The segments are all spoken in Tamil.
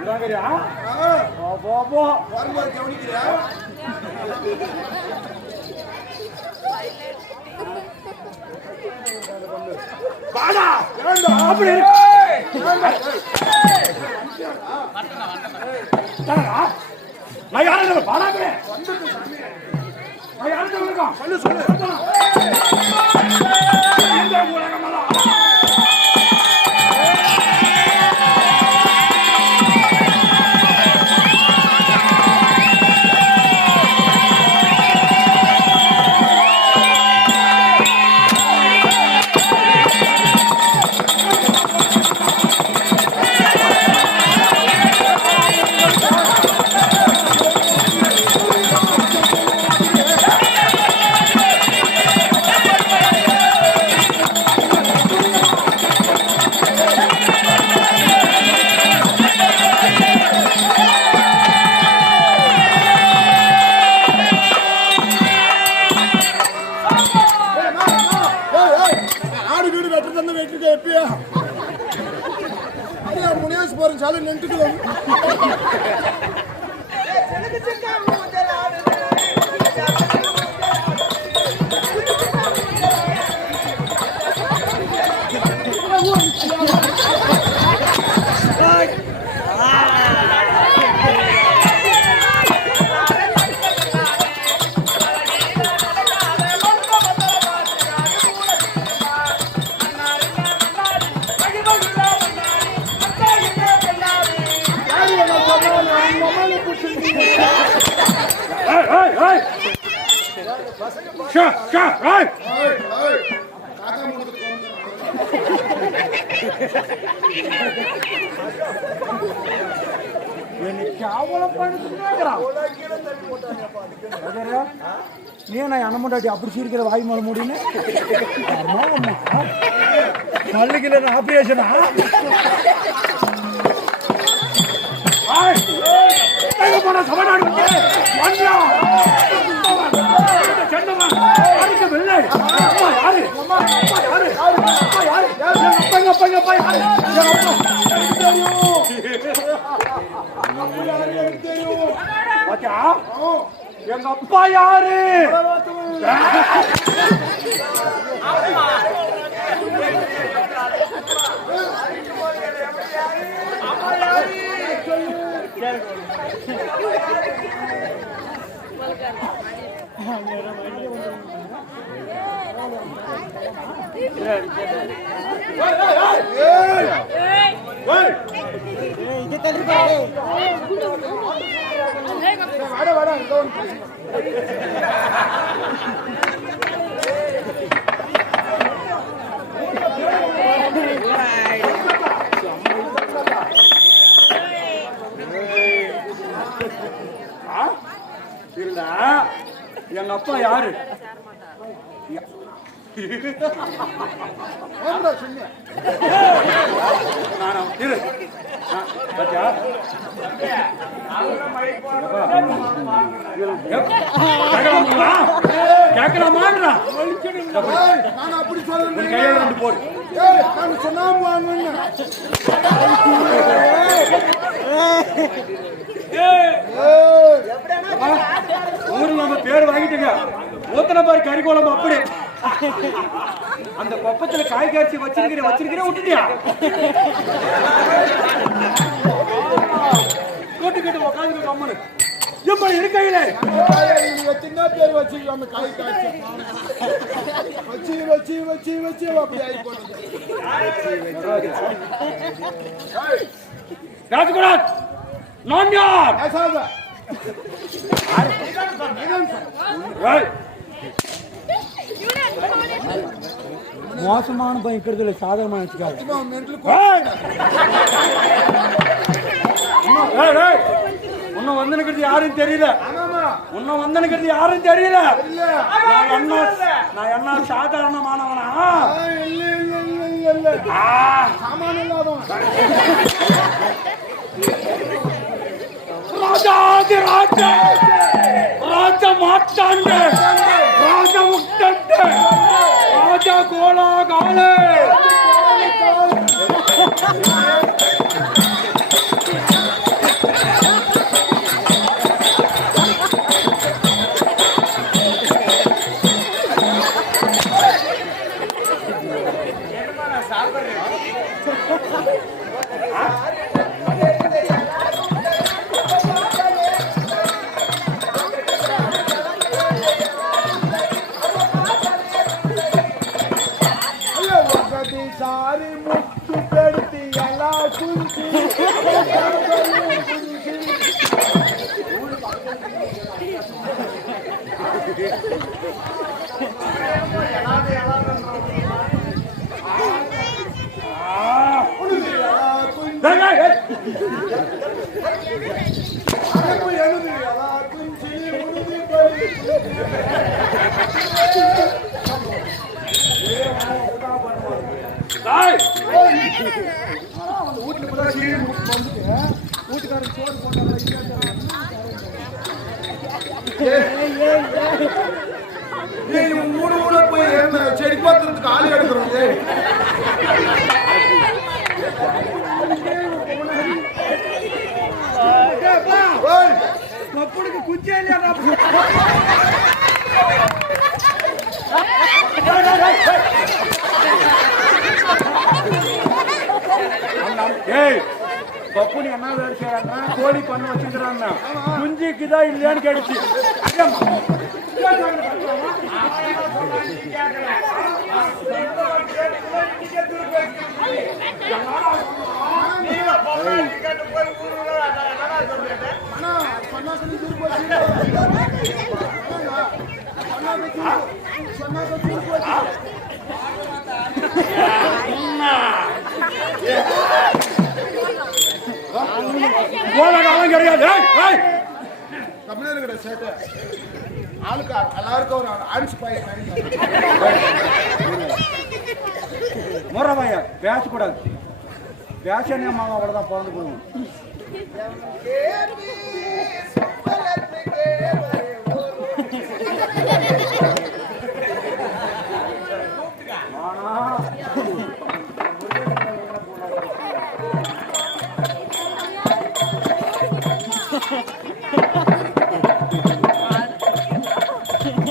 இதாங்கறியா ஆ, போ போ போ வரும்போது கவனிக்கிறியா? வாடா! ஏண்டா? அப்படி இரு. தானடா? நான் யாரும் பாடாமே நான் யாரும் இருக்கோம் சொல்லு சொல்லு. இந்த உலகமெல்லாம்? நீ நான் அண்ணன் முண்டாட்டி அப்படி சீரிக்கிற வாய் மேல முடியுன்னு மல்லிக்கில ஆபரேஷனா போன சமநாடு வந்து மஞ்சா சென்னமா யாருக்கு வெள்ளை அம்மா யாரு? அம்மா யாரு? அம்மா யாரு? எங்க அப்பா எங்க அப்பா எங்க அப்பா யாரு எங்க அப்பா தெரியும் பாத்தியா எங்க அப்பா யாரு? வாடா வாடா இல்ல எங்க அப்பா யாரு? இரு. பாத்தியா? கேட்கலாமா? கேட்கலாமான்றா? ஏய், நான் அப்படி உன் சொல்லல கையில ரெண்டு போடு. ஏய் நான் சொன்னாம வாங்கன்னு ஏய். ஊர்ல நம்ம பேர் வாங்கிட்டுங்க. ஊத்தன பாரு கறி அப்படி. அந்த கொப்பத்துல காய் காய்ச்சி வச்சிருக்கிற வச்சிருக்கிற விட்டுட்டியா? கூட்டு கிட்ட உட்காந்து கம்மனு. எம்மா இருக்கையில சின்ன பேர் வச்சுக்காம காய் காய்ச்சி வச்சு வச்சு வச்சு வச்சு அப்படி ஆகி போனது ராஜகுராஜ் நான் யார். மோசமான பையன் இருக்கிறது இல்லை சாதாரணமாக வச்சுக்காது சும்மா மென்டல் ஏய்! இன்னும் ஏய், ஏய்! இன்னும் வந்து நிக்கிறது யாரும் தெரியல. ஆமாமா இன்னும் வந்து நிக்கிறது யாரும் தெரியல. இல்ல நான் என்ன நான் என்ன சாதாரணமானவனா? ஆ, இல்ல இல்ல இல்ல இல்ல இல்ல. ஆ! சாமான இல்லாதவன். ராஜாதி ராஜா. ராஜ மாட்டாண்ட ராஜ முக்தண்ட. ராஜ கோலாகாலே. டேய், மூணு மூணு போய் என்ன செடி பாத்திரத்துக்கு ஆளு எடுக்கிறோம் கப்புனுக்கு குச்சே இல்லையா ஏய் பப்புனி என்ன வேலை செய்யறாங்க கோழி பண்ண வச்சுக்கிறாங்க. குஞ்சிக்குதா இல்லையான்னு கேட்டுச்சு. அடேம்மா. கோலகாலம் கிடையாது. தமிழர்களோட சேட்டை ஆளுக்கு எல்லாருக்கும் ஒரு அடிச்சு பாய் முறவையா பேசக்கூடாது பேசனே மாமா அவ்வளோதான் பிறந்து போடுவோம்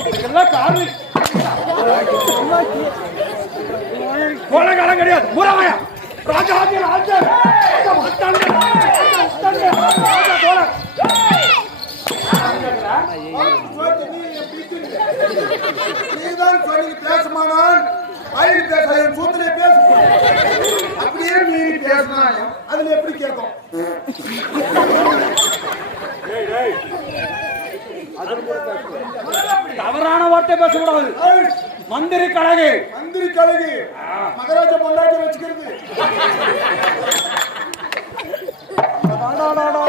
இதுக்கெல்லாம் காரணம் கோலகாலம் கிடையாது முறவையா ராஜா ராஜா நீதான் சொல்லி பேச என் சூத்திலே பேசு அப்படியே நீ பேசினா அதுல எப்படி கேட்கும்? தவறான வார்த்தை பேசக்கூடாது மந்திரி கழகு மந்திரி கழகு மகாராஜா பொண்டாட்டி வச்சுக்கிறது ராஜாதி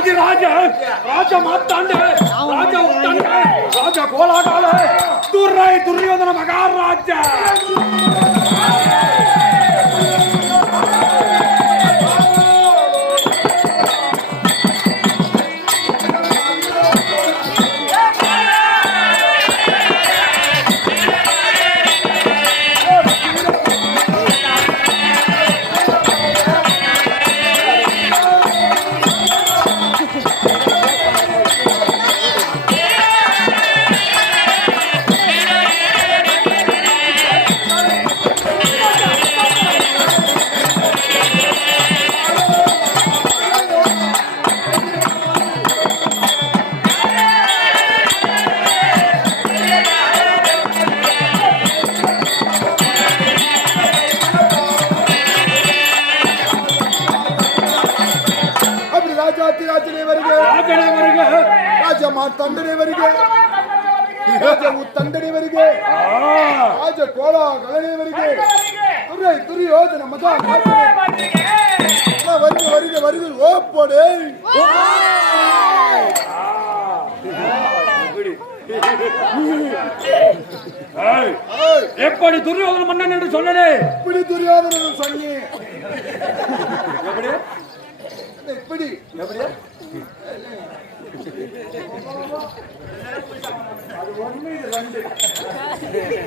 ராஜ ராஜ மாத்தாண்டு ராஜ உத்தாண்டு ராஜ கோலாகால துரை துரியோதன மகாராஜா.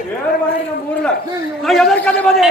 வேறு வழி நம்ம ஊர்ல. நான் எதற்கதை அதிபதி?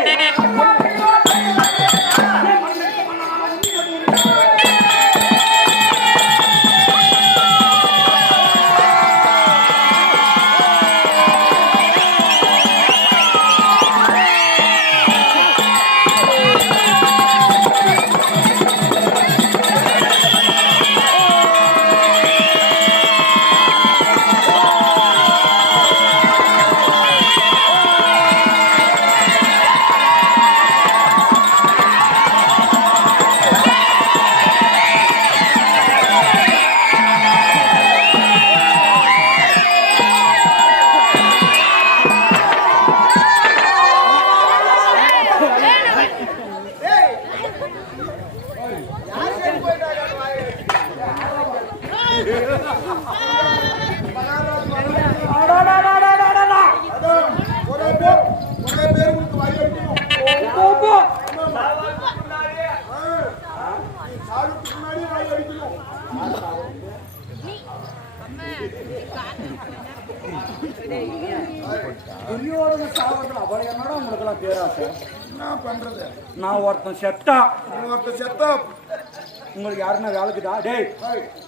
டேய்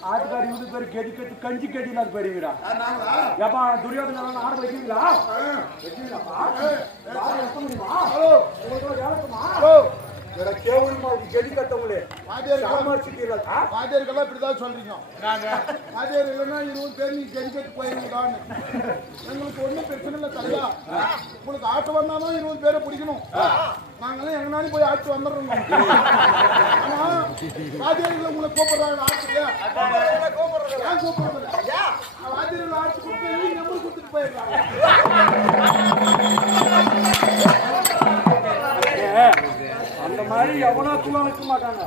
ஆட்டுக்காரி இது பேர் கெதி கெட்டு கஞ்சி கெட்டினா போயிருவீடா ஏப்பா துரியோதன ஆட வைக்கிறீங்களா? வைக்கிறீங்களாப்பா? உங்களுக்கு எனக்கு கேவலமா இருக்கு கெதி கட்டவங்களே வாத்தியாருக்கெல்லாம் இப்படிதான் சொல்றீங்க. வாத்தியார் இல்லைன்னா இருபது பேர் நீ கெடிக்கட்டு போயிருந்தான்னு எங்களுக்கு ஒன்றும் பிரச்சனை இல்லை தலையா. உங்களுக்கு ஆட்டோ வந்தாலும் இருபது பேரை பிடிக்கணும். நாங்களும் எங்கனாலும் போய் ஆட்டு வந்துடுறோம். ஆனா வாத்தியார்கள் உங்களை கூப்பிடுறாங்க ஆட்டுக்கு. ஏன் கூப்பிடுறது வாத்தியார்கள் ஆட்டு கொடுத்து நீங்க நம்பர் கொடுத்துட்டு போயிடுறாங்க மாதிரி எவனோ துவானுக்க மாட்டாங்க?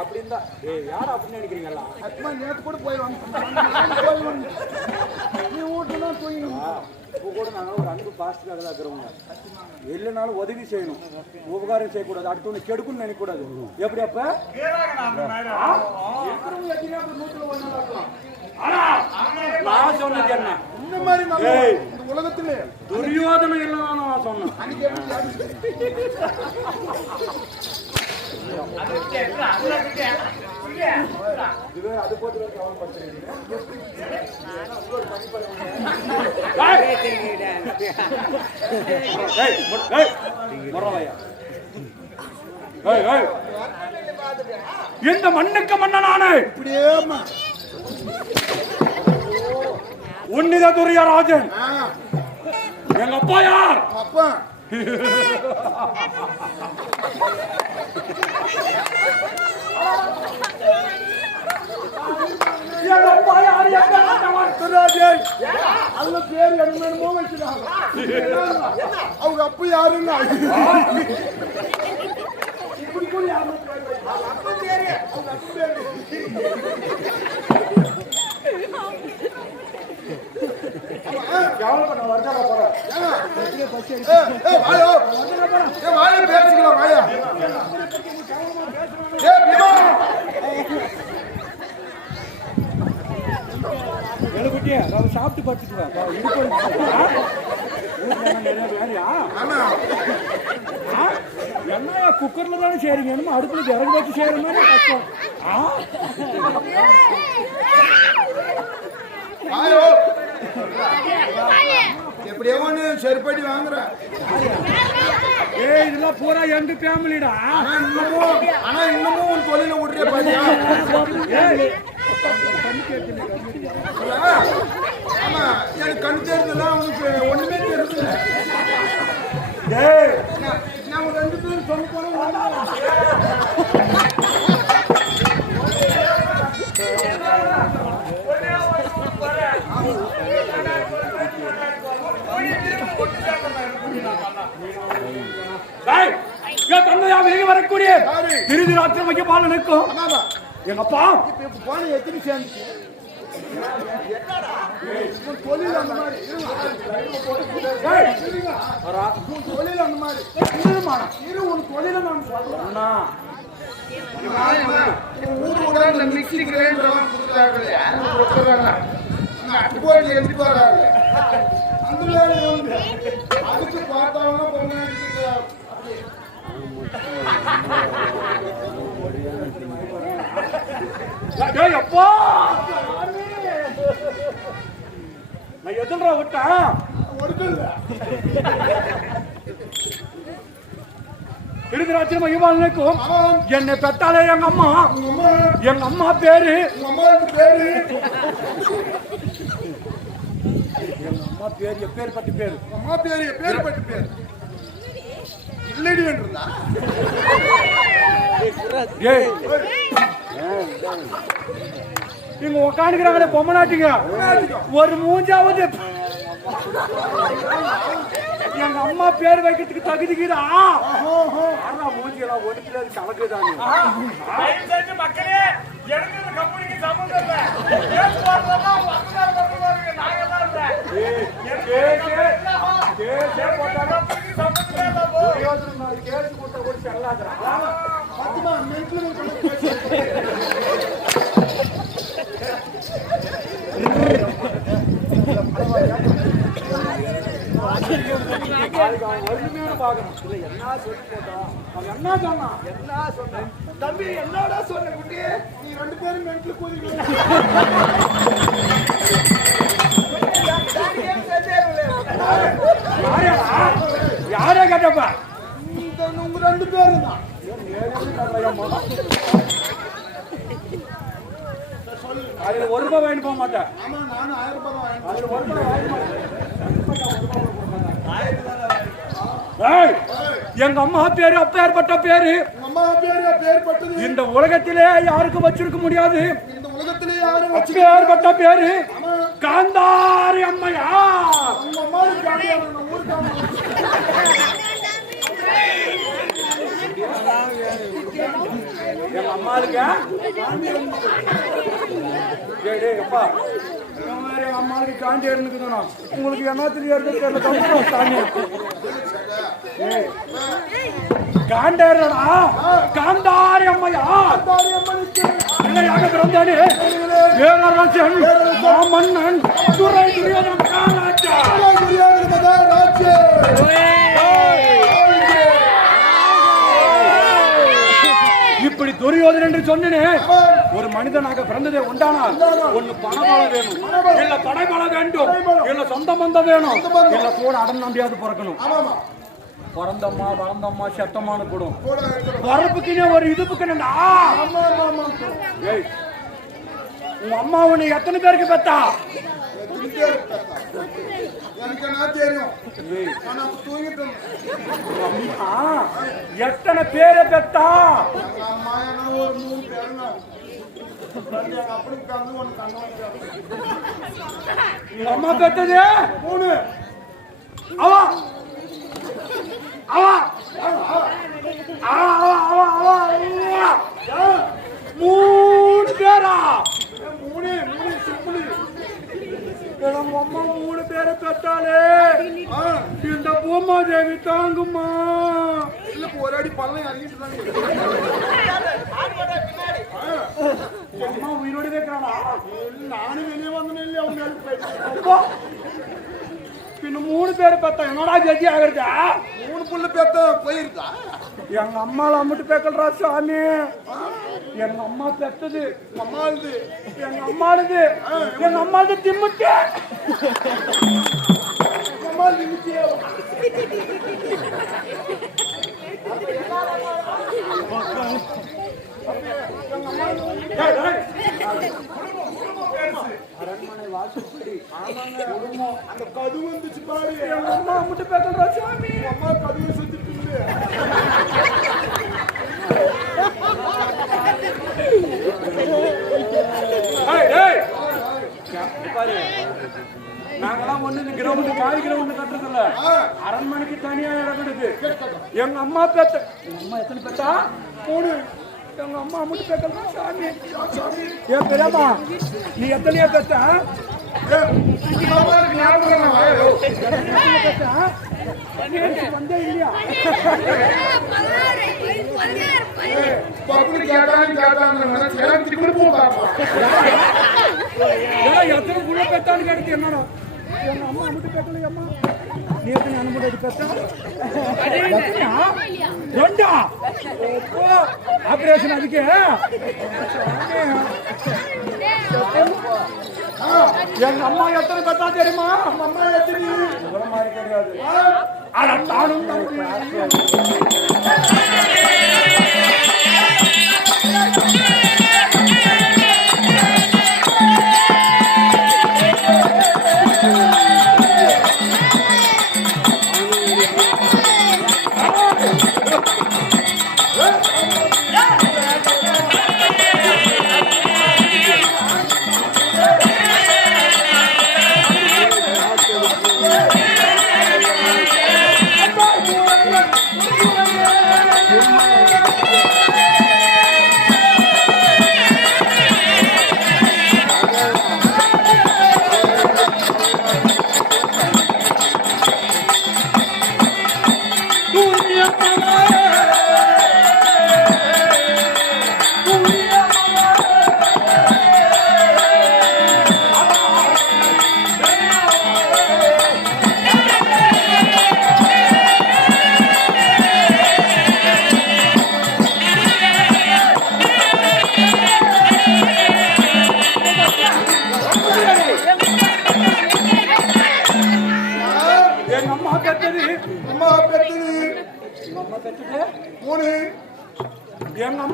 அப்படின்னு தான் ஏய் யார் அப்படின்னு நினைக்கிறீங்களா? அத்மா நேற்று கூட போய் வாங்க நீ வீட்டுல தூங்கிடும் இப்போ கூட நாங்கள் ஒரு அன்பு தான் இருக்கிறவங்க. இல்லைனாலும் உதவி செய்யணும். உபகாரம் செய்யக்கூடாது. அடுத்தவனை கெடுக்குன்னு நினைக்கக்கூடாது. எப்படி அப்ப? நான் சொன்னது என்ன? இந்த மாதிரி உலகத்திலே. துரியோதனம் இல்லைன்னு நான் சொன்னேன். இந்த மண்ணுக்கு மன்னனானே. இப்படியே. உன்னித துரியராஜன் எங்க அப்பா யார்? அப்பா. அல்ல பேர் என்னமோ வச்சுட்டாங்க அவங்க அப்ப யாருன்னா? இப்படி கூட யாரும். அவங்க அப்பா பேரு. அவங்க அப்பா பேரு. கவலைப்பட வருதாடா போறேன் பேசிக்கலாம், வாயா. சாப்பிட்டு பார்த்துட்டு இடுப்பு ஆ? குக்கர்ல தானே சேருங்க என்ன அடுப்புல இறங்கி வச்சு செய்யற மாதிரி கஷ்டம் ஆ? எப்படியோ ஒண்ணு செருப்படி வாங்குற ஏய் இதெல்லாம் பூரா எங்க ஃபேமிலிடா ஆனா இன்னமும் ஆனா இன்னமும் உன் தொழில விடுறிய பையா ஏய். ஆமா எனக்கு கண் தெரிஞ்சதுலாம் அவனுக்கு ஒண்ணுமே டேய் நம்ம ரெண்டு பேரும் சொல்ல போறோம் தந்தையா வெளியே வரக்கூடிய யாரு? திருதிராத்திரம் வைக்க பால் நிற்கும் எங்க அப்பா போன எத்தனை சேர்ந்துச்சு தொழில் அந்த மாதிரி உன் தொழில் அந்த மாதிரி இரு உன் தொழில நான் சொல்றேன் ஊர் ஊரா இந்த மிக்ஸி கிரைண்டர் கொடுக்குறாங்க யாரும் எப்படி அந்த வந்து அதுக்கு பார்த்தாங்கன்னா பொண்ணு அப்பா நான் எதுன்றா விட்டேன் ஒடுக்கல திருதிராத்திரம் என்னை பெத்தாலே எங்க அம்மா எங்க அம்மா பேரு பேரு எங்க அம்மா பேர். எப்பேற்பட்ட பேரு பட்டு பேர். இல்லடி என்றா ஏய் இங்க உக்காந்துக்கிறாங்களே பொம்மை நாட்டிங்க ஒரு மூஞ்சாவது எங்க அம்மா பேர் வைக்கிறதுக்கு தகுதிக்குதா ஆனா மூஞ்சியெல்லாம் ஒதுக்கல கலக்குதாங்க மக்களே எனக்கு இந்த கம்பெனிக்கு சம்மந்தம் இல்லை. கேஸ் போடுறதெல்லாம் மக்கள் வருவாங்க நாங்கெல்லாம் இல்லை கேஸே கேஸே போட்டாலும் கம்பெனிக்கு சம்மந்தமே இல்லை போ. பிரயோஜனம் இல்லை. கேஸ் கொடுத்தா கூட செல்லாதுடா பத்துமா மென்டல் அவன் பார்க்கணும் இல்லை என்ன சொல்லி போட்டான் அவன் என்ன சொன்னான் என்ன சொன்னேன் தம்பி என்னடா சொன்ன குட்டி நீ ரெண்டு பேரும் மென்ட்ல கூதிக்கணும் யாரேடா யாரே கேட்டப்பா உங்க ரெண்டு பேரும் தான் அதுல ஒரு ரூபாய் வாங்கிட்டு போக மாட்டேன். ஆமா நானும் ஆயிரம் ரூபாய் தான் வாங்கிட்டு ஒரு ரூபாய் வாங்கிட்டு ஏய், எங்க அம்மா பேரு அப்பேற்பட்ட பேரு. உங்க அம்மா பேரு பேர் பட்டது இந்த உலகத்திலே யாருக்கும் வச்சிருக்க முடியாது. இந்த உலகத்திலே யாரும் வச்சு அப்பேற்பட்ட பேரு காந்தாரி அம்மையா. எங்க அம்மாளுக்கு இந்த மாதிரி அம்மாளுக்கு காண்டி இருந்துக்குதுண்ணா உங்களுக்கு என்ன தெரியாது தெரியல தம்பி சாமி. ஏய், காண்டேறடா காந்தாரி அம்மையா பிறந்தானே மாமன்னன் துறை துரியோதன காலாச்சா இப்படி துரியோதன் என்று சொன்னேன். ஒரு மனிதனாக பிறந்ததே உண்டானால் ஒண்ணு பணபலம் வேணும் இல்ல படைபலம் வேண்டும் இல்ல சொந்த பந்தம் வேணும் இல்ல கூட அடம் நம்பியாவது பிறக்கணும். பிறந்தம்மா வளர்ந்தம்மா செத்தம்மான்னு கூடும். வரப்புக்குனே ஒரு இதுப்புக்குனா உன் அம்மா உன்னை எத்தனை பேருக்கு பெத்தா? என்ன தெரியும் ஏய், நான் அப்ப தூங்கிட்டு இருந்தேன். உங்க அம்மா எத்தனை பேரை பெத்தா அம்மா என்ன ஒரு மூணு பேருங்க அப்படி உட்கார்ந்து ஒண்ணு கண்ணு அம்மா பெத்தது மூணு அவ அவ அவ, அவ, அவ, அவ, அவ. மூணு பேரா மூணு மூணு சிம்பிள் எங்க அம்மா மூணு பேரை பெத்தாலே பூமா தேவி தாங்குமா இல்ல ஒரு அடி பள்ளம் இறங்கிட்டு தாங்க அம்மா உயிரோடு வைக்கிறாளா நானும் வெளியே வந்தேன் இல்லையா அவங்க பின்ன மூணு பேரை பெத்தா என்னடா கதி ஆகுறதா மூணு புல்லு பேத்த போயிருக்கா? எங்க அம்மால அம்மிட்டு பேக்கல்றா சாமி. எங்க அம்மா பெத்தது. அம்மா இது எங்க அம்மாளுது. எங்க அம்மாளுது திம்முட்டு அம்மா லிமிட்டியே அந்த கது வந்துச்சு பாரு அம்மா சாமி அம்மா கதுவை சுத்திட்டு இருந்து. ஏய், ஏய். இங்க பாரு நாங்கெல்லாம் ஒண்ணு கிரவுண்ட் காய் கிரவுண்ட் கட்டுறது இல்ல அரண்மனைக்கு தனியா இடம் இருக்கு எங்க அம்மா பெத்த அம்மா எத்தனை பெத்தா மூணு. எங்க அம்மா அம்மிட்டு பேக்கல்றா சாமி. ஏன் பெரியம்மா நீ எத்தனையா பெத்தா வந்தே இல்லையா? பப்புனு கேட்டாங்க கேட்டாங்க சேர்த்து கொடுப்போம் பாப்பா எத்தனை புள்ள பெத்தான்னு கேட்டு என்னடா? எங்கள் அம்மா அம்மிட்டு அம்மா நீ அனுமதி ரெண்டா ஓப்போ அதுக்கு எங்க அம்மா எத்தனை பெத்தா தெரியுமா அம்மா எத்தனை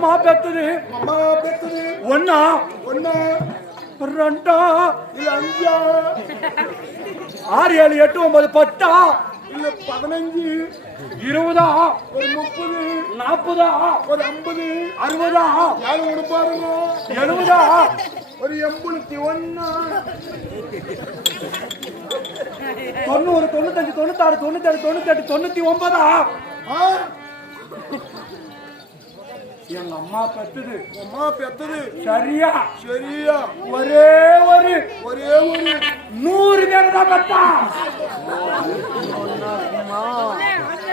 எங்க அம்மா பெத்தது அம்மா பெத்தது ஒன்னா? ஒண்ணு ரெண்டா? இல்ல அஞ்சா? ஆறு ஏழு எட்டு ஒன்பது பத்தா? இல்ல பதினஞ்சு? இருபதா? ஒரு முப்பது? நாற்பதா? ஒரு ஐம்பது? அறுபதா? யாரும் பாருங்க? எழுபதா? ஒரு எண்பத்தி ஒன்னா? தொண்ணூறு தொண்ணூத்தஞ்சு தொண்ணூத்தாறு தொண்ணூத்தேழு தொண்ணூத்தெட்டு தொண்ணூத்தி ஒன்பதா ஆ? எங்க அம்மா பெத்தது அம்மா பெத்தது சரியா சரியா ஒரே ஒரு ஒரே ஒரு நூறு பேர் தான் பெத்தா மண்டி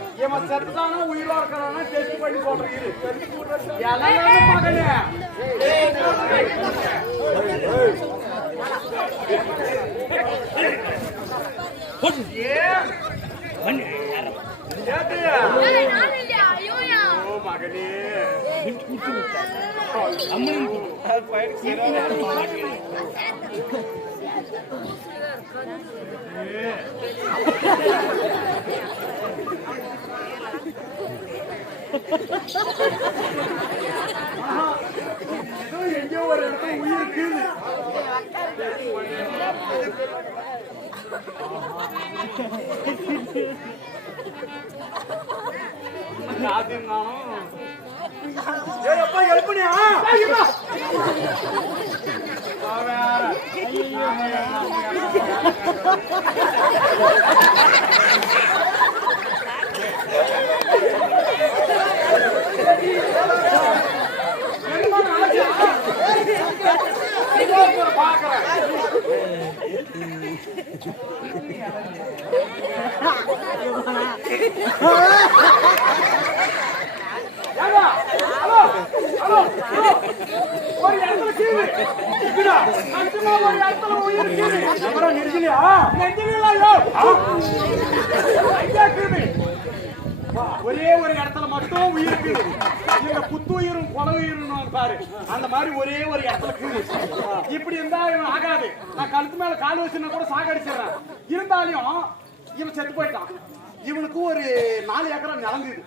இவன் செத்துட்டானா உயிரா இருக்கிறானா டெஸ்ட் பண்ணி எல்லாம் மகனே. மகனே ஏதோ எங்கேயோ ஒரு இடத்துல உயிர் இருக்குது ஏய் ஒரு இடத்துல கீழு. இருக்குடா. நிஜமா ஒரு இடத்துல உயிர் கீழு. அப்புறம் நிறுத்தலையா நெஞ்சில ஐயோ. ஐயா கீழு. ஒரே ஒரு இடத்துல மட்டும் உயிர் இருக்குது இந்த குத்து உயிரும் கொலை பாரு அந்த மாதிரி ஒரே ஒரு இடத்துல கீழு இப்படி இருந்தா இவன் ஆகாது நான் கழுத்து மேல கால் வச்சுன்னா கூட சாகடிச்சிடுறேன் இருந்தாலும் இவன் செத்து போயிட்டான் இவனுக்கு ஒரு நாலு ஏக்கரா நிலங்குது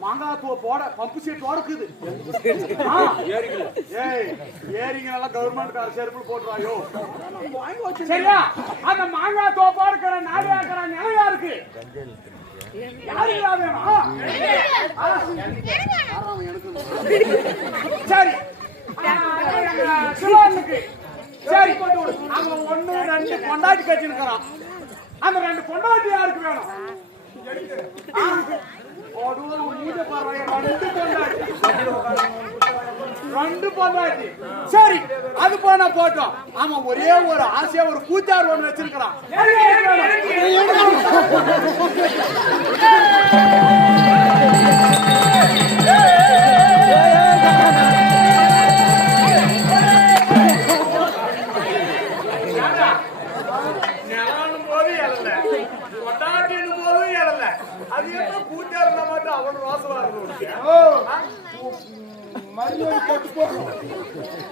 மாங்காய் தோ பம்பு செட் இருக்குது ஆ. ஏய் ஏரிங்க கவர்மெண்ட் கார செருப்புல போட்டுருவாயோ சரியா? அந்த மாங்காய் தோப்பா இருக்கிற நாலு ஏக்கரா நிலம் யாருக்கு? யார் வேணும்? ஆ? சரி. ஆ, சிவானுக்கு சரி. அவன் ஒண்ணு ரெண்டு கொண்டாட்டி கட்டிருக்கிறான் அந்த ரெண்டு கொண்டாட்டி யாருக்கு வேணும்? ரெண்டு பொண்டாட்டி. சரி அது போனா போட்டோம் ஆமா ஒரே ஒரு ஆசையா ஒரு கூத்தார் ஒண்ணு வச்சிருக்கிறான் ஏண்டா?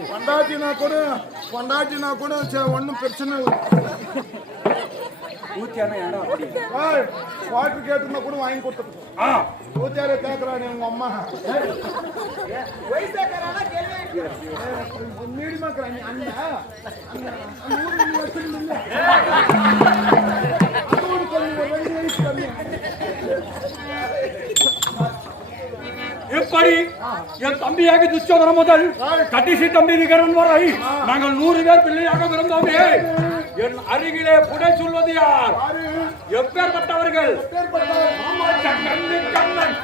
பொண்டாட்டினா கூட பொண்டாட்டினா கூட ஒன்றும் பிரச்சனை இல்லை ஊத்தியானா ஏய், வாட்டர் கேட்டுனா கூட வாங்கி கொடுத்துருக்கோம் ஆ ஊத்தியாரே கேட்கறானே உங்க அம்மா மீடியமா இருக்கிறாங்க அண்ணா அந்த ஊர்ல நீ வச்சிருந்தீங்க எப்படி? என் தம்பியாக துச்சோதன முதல் கட்டிசி தம்பி நிகரன் வரை நாங்கள் நூறு பேர் பிள்ளையாக பிறந்தோமே. என் அருகிலே புடை சொல்வது யார்? எப்பேற்பட்டவர்கள்? கண்ணன். கண்ணன்